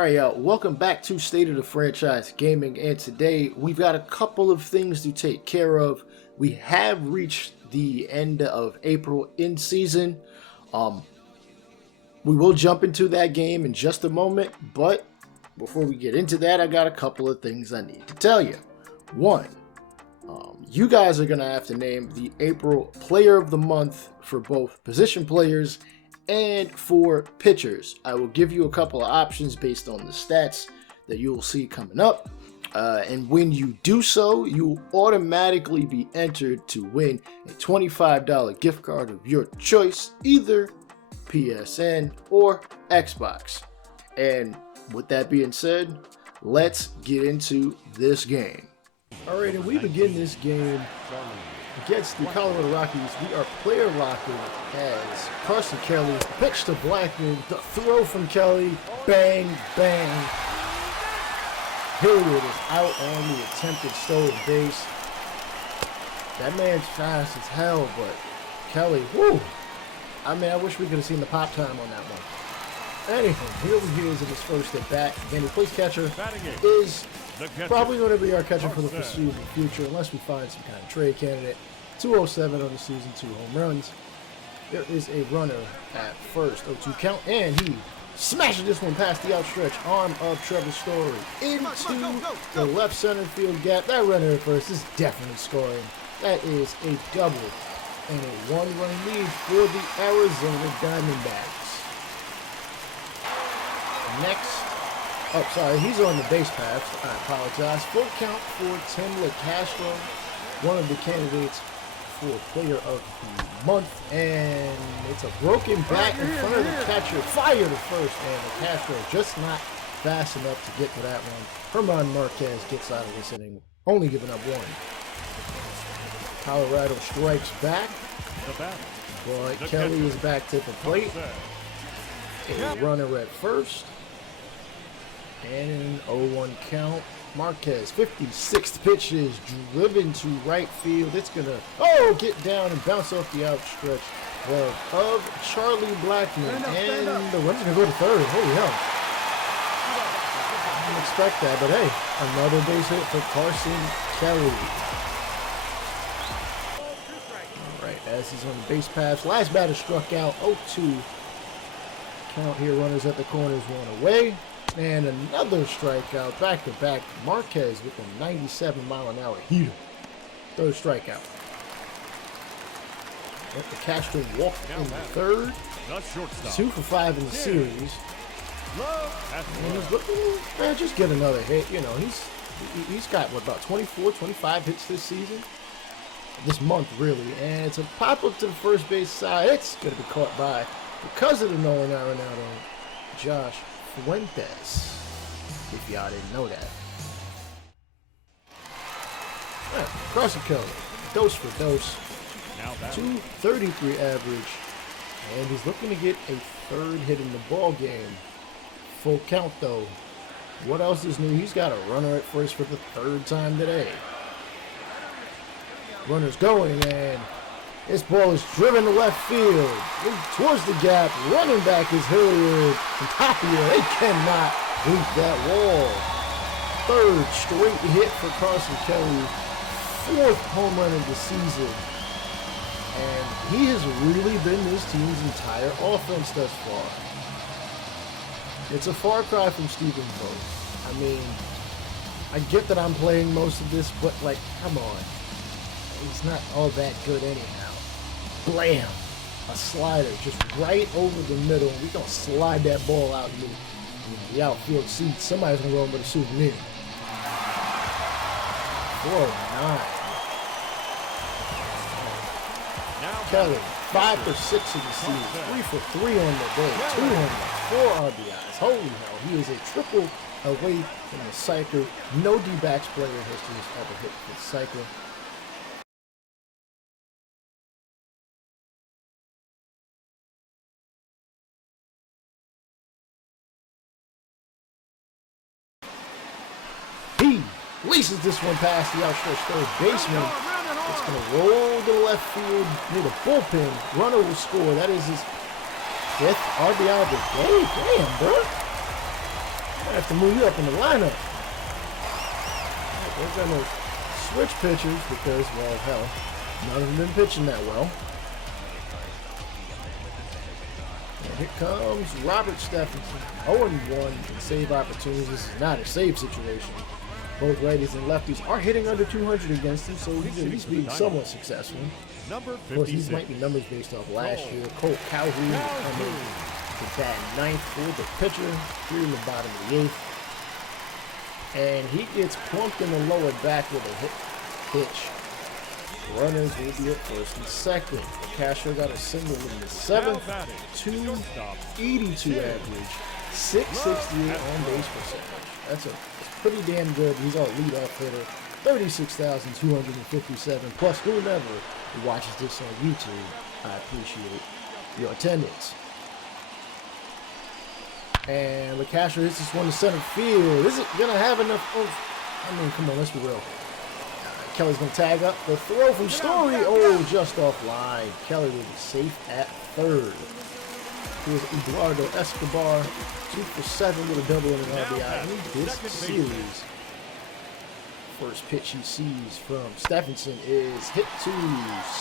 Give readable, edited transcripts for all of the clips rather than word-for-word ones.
Alright, y'all, welcome back to State of the Franchise Gaming, and today we've got a couple of things to take care of. We have reached the end of April in season. We will jump into that game in just a moment, but before we get into that, I got a couple of things I need to tell you. One, you guys are going to have to name the April Player of the Month for both position players and for pitchers. I will give you a couple of options based on the stats that you will see coming up. And when you do so, you will automatically be entered to win a $25 gift card of your choice, either PSN or Xbox. And with that being said, let's get into this game. Alright, and we begin this game against the Colorado Rockies. We are player locking as Carson Kelly, pitch to Blackman, the throw from Kelly, bang, bang. Hilliard is out on the attempted stolen base. That man's fast as hell, but Kelly, whoo! I mean, I wish we could have seen the pop time on that one. Anyway, here he is in his first at bat. And the place catcher is probably going to be our catcher for the foreseeable future, unless we find some kind of trade candidate. 207 on the season, 2 home runs. There is a runner at first, 0-2 count, and he smashes this one past the outstretched arm of Trevor Story into the left center field gap. That runner at first is definitely scoring. That is a double and a 1-run lead for the Arizona Diamondbacks. Next, he's on the base path. I apologize. Full count for Tim LaCastro, one of the candidates for Player of the Month, and it's a broken bat in front of the catcher. Fire to first, and LaCastro just not fast enough to get to that one. Herman Marquez gets out of this inning, only giving up 1. Colorado strikes back, but Kelly is back to the plate. A runner at first. And an 0-1 count. Marquez, 56th pitch is driven to right field. It's going to, get down and bounce off the outstretched glove of Charlie Blackman. And the run's going to go to third. Holy hell. I didn't expect that, but hey, another base hit for Carson Kelly. All right, as he's on the base pass, last batter struck out, 0-2 count here. Runners at the corners, 1 away. And another strikeout, back-to-back. Marquez with a 97-mile-an-hour heater. Third strikeout. Let the Castro walk in the third. 2 for 5 in the series. And he's looking, just get another hit. You know, he's got, about 24, 25 hits this season? This month, really. And it's a pop-up to the first base side. It's going to be caught by, because of the Nolan Arenado, Josh Fuentes, if y'all didn't know that. Yeah, Carson Kelly, dose for dose, 233 average, and he's looking to get a third hit in the ball game. Full count though. What else is new? He's got a runner at first for the 3rd time today. Runner's going, and this ball is driven to left field. Towards the gap. Running back is Hilliard and Tapia. They cannot beat that wall. 3rd straight hit for Carson Kelly. 4th home run of the season. And he has really been this team's entire offense thus far. It's a far cry from Stephen Vogt. I mean, I get that I'm playing most of this, but like, come on. He's not all that good anyhow. Blam! A slider just right over the middle. We're going to slide that ball out in the outfield seat. Somebody's going to run with a souvenir. 4-9. Kelly, 5 for 6 in the season. 3 for 3 on the day. 2 homers, 4 RBIs. Holy hell. He is a triple away from the cycle. No D-backs player in history has ever hit the cycle. He laces this one past the outstretched third baseman. It's going to roll to the left field near the bullpen. Runner will score. That is his 5th RBI of the day. Damn, bro. I have to move you up in the lineup. There's got no switch pitchers because, well, hell, none of them been pitching that well. And here comes Robert Stephenson. 0-1 in save opportunities. This is not a save situation. Both righties and lefties are hitting under 200 against him, so he's at least being somewhat successful. Of course, these might be numbers based off last year. Colt Calhoun coming to bat ninth for the pitcher, here in the bottom of the eighth. And he gets plunked in the lower back with a hit pitch. Runners will be at first and second. Castro got a single in the seventh, 282 average, 668 on base percentage. That's pretty damn good. He's our leadoff hitter, 36,257. Plus, whomever watches this on YouTube, I appreciate your attendance. And LeCastro hits this one to center field. Is it gonna have enough? I mean, come on, let's be real. Kelly's going to tag up the throw from Story. Oh, just offline. Kelly will be safe at third. Here's Eduardo Escobar, 2 for 7 with a double and an RBI in this series. First pitch he sees from Stephenson is hit to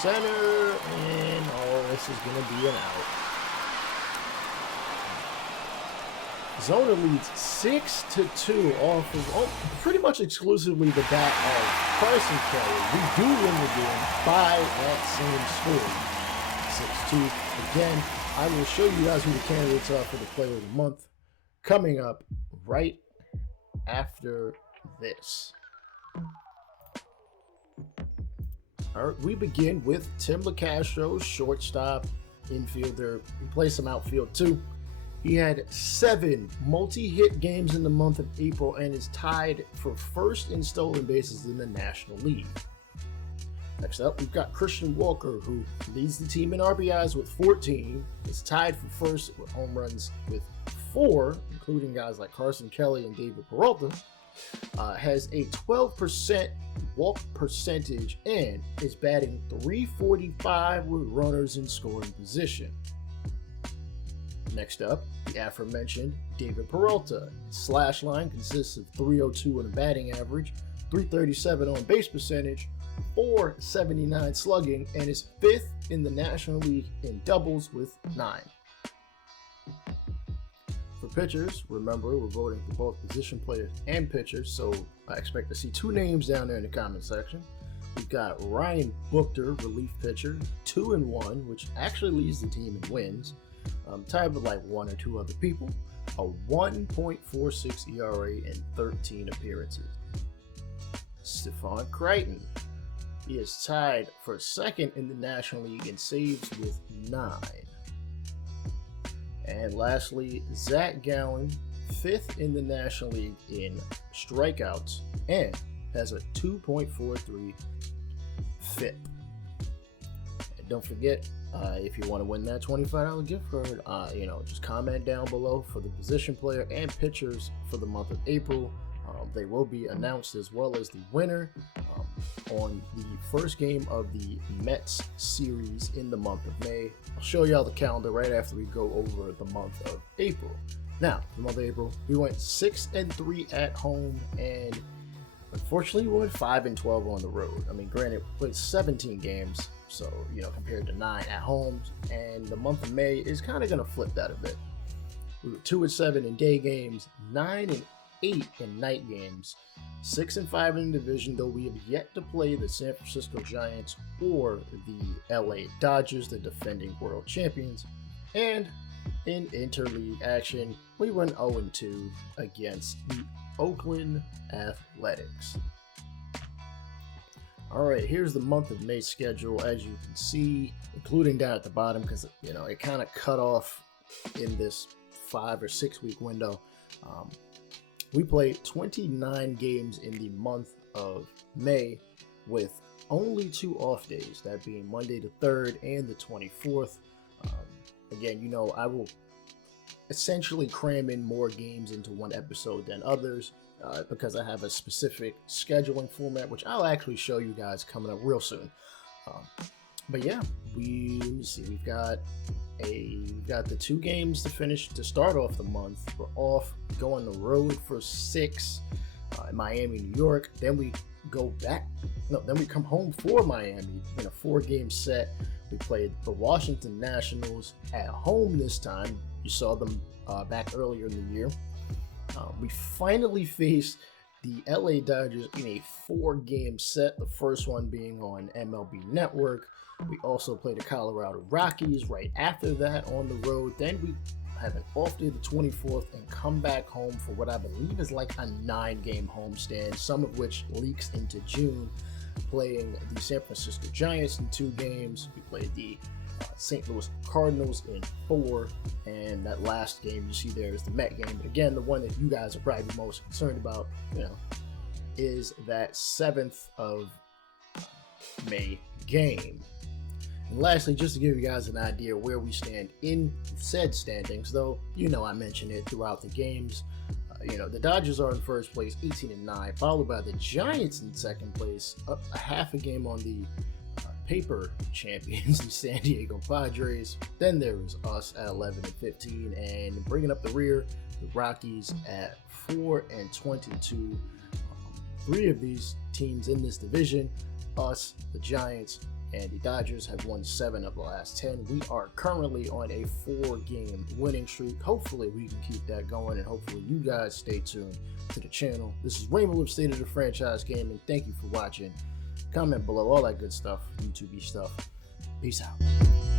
center, and this is going to be an out. Zona leads 6-2 off of pretty much exclusively the bat of Carson Kelly. We do win the game by that same score, 6-2. Again, I will show you guys who the candidates are for the Player of the Month coming up right after this. All right, we begin with Tim LeCastro, shortstop, infielder. He plays some outfield too. He had 7 multi-hit games in the month of April and is tied for first in stolen bases in the National League. Next up, we've got Christian Walker, who leads the team in RBIs with 14, is tied for first with home runs with 4, including guys like Carson Kelly and David Peralta, has a 12% walk percentage and is batting .345 with runners in scoring position. Next up, the aforementioned David Peralta. His slash line consists of .302 in a batting average, .337 on base percentage, .479 slugging, and is 5th in the National League in doubles with 9. For pitchers, remember we're voting for both position players and pitchers, so I expect to see 2 names down there in the comment section. We've got Ryan Buchter, relief pitcher, 2-1, which actually leads the team in wins. Tied with like 1 or 2 other people, a 1.46 ERA in 13 appearances. Stephon Crichton, he is tied for second in the National League in saves with 9. And lastly, Zach Gallen, 5th in the National League in strikeouts and has a 2.43 FIP. And don't forget, if you want to win that $25 gift card, just comment down below for the position player and pitchers for the month of April. They will be announced as well as the winner on the first game of the Mets series in the month of May. I'll show y'all the calendar right after we go over the month of April. Now, the month of April, we went 6-3 at home, and unfortunately, we went 5-12 on the road. I mean, granted, we played 17 games. So, compared to 9 at home, and the month of May is kind of going to flip that a bit. We were 2-7 in day games, 9-8 in night games, 6-5 in the division, though we have yet to play the San Francisco Giants or the LA Dodgers, the defending world champions. And in interleague action, we went 0-2 against the Oakland Athletics. Alright, here's the month of May schedule, as you can see, including down at the bottom, because, it kind of cut off in this 5 or 6 week window. We played 29 games in the month of May with only 2 off days, that being Monday the 3rd and the 24th. Again, I will essentially cram in more games into one episode than others. Because I have a specific scheduling format, which I'll actually show you guys coming up real soon. But yeah, let me see. We've got the 2 games to start off the month. We're off, go on the road for 6 in Miami, New York. Then we then we come home for Miami in a 4-game set. We played the Washington Nationals at home this time. You saw them back earlier in the year. We finally faced the LA Dodgers in a 4-game set, the first one being on MLB Network. We also played the Colorado Rockies right after that on the road. Then we have an off day the 24th and come back home for what I believe is like a 9-game homestand, some of which leaks into June, playing the San Francisco Giants in 2 games. We played the St. Louis Cardinals in 4, and that last game you see there is the Met game. But again, the one that you guys are probably most concerned about, is that 7th of May game. And lastly, just to give you guys an idea where we stand in said standings, though I mentioned it throughout the games. The Dodgers are in first place, 18-9, followed by the Giants in second place, up a half a game on the paper champions, the San Diego Padres. Then there is us at 11-15, and bringing up the rear, the Rockies at 4-22. 3 of these teams in this division, us, the Giants, and the Dodgers, have won 7 of the last 10. We are currently on a 4-game winning streak. Hopefully we can keep that going, and hopefully you guys stay tuned to the channel. This is Rainbow of State of the Franchise Gaming. Thank you for watching. Comment below, all that good stuff, YouTube-y stuff. Peace out.